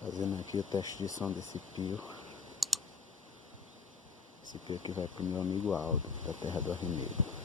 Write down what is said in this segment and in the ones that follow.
Fazendo aqui o teste de som desse pio. Esse pio aqui vai pro meu amigo Aldo, da Terra do Arremedo.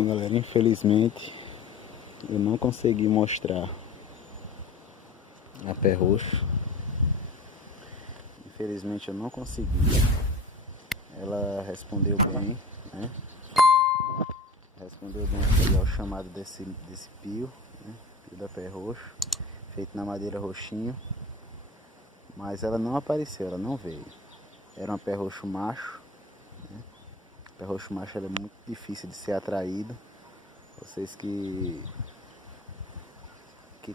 Bom, galera, infelizmente eu não consegui mostrar a pé roxo. Infelizmente eu não consegui. Ela respondeu bem, né? Respondeu bem ao chamado desse pio, né? Pio da pé roxo, feito na madeira roxinho. Mas ela não apareceu, ela não veio. Era um pé roxo macho, né? O pé roxo macho era muito difícil de ser atraído. Vocês que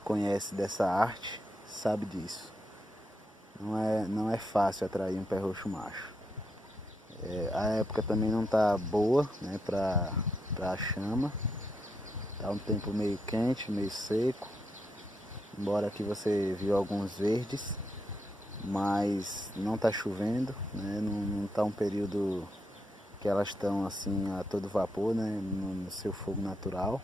conhecem dessa arte sabem disso. Não é fácil atrair um pé roxo macho. A época também não tá boa, né, pra chama. Tá um tempo meio quente, meio seco. Embora aqui você viu alguns verdes, mas não tá chovendo, né? Não tá um período que elas estão assim a todo vapor, né, no seu fogo natural.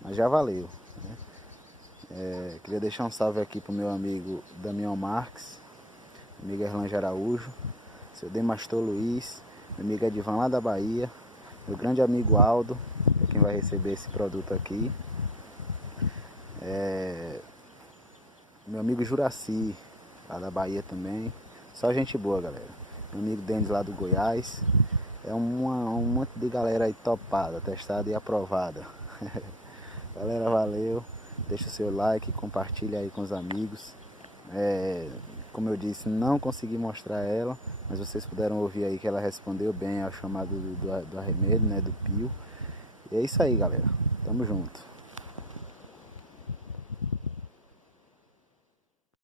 Mas já valeu, né? Queria deixar um salve aqui pro meu amigo Damião Marques, amigo Erlange Araújo, seu Demastor Luiz, meu amigo Edivan lá da Bahia, meu grande amigo Aldo, quem vai receber esse produto aqui, meu amigo Juraci, lá da Bahia também, só gente boa, galera. Meu amigo Denis lá do Goiás, é um monte de galera aí topada, testada e aprovada. Galera, valeu, deixa o seu like, compartilha aí com os amigos. Como eu disse, não consegui mostrar ela, mas vocês puderam ouvir aí que ela respondeu bem ao chamado do arremedo, né, do pio. E é isso aí, galera. Tamo junto.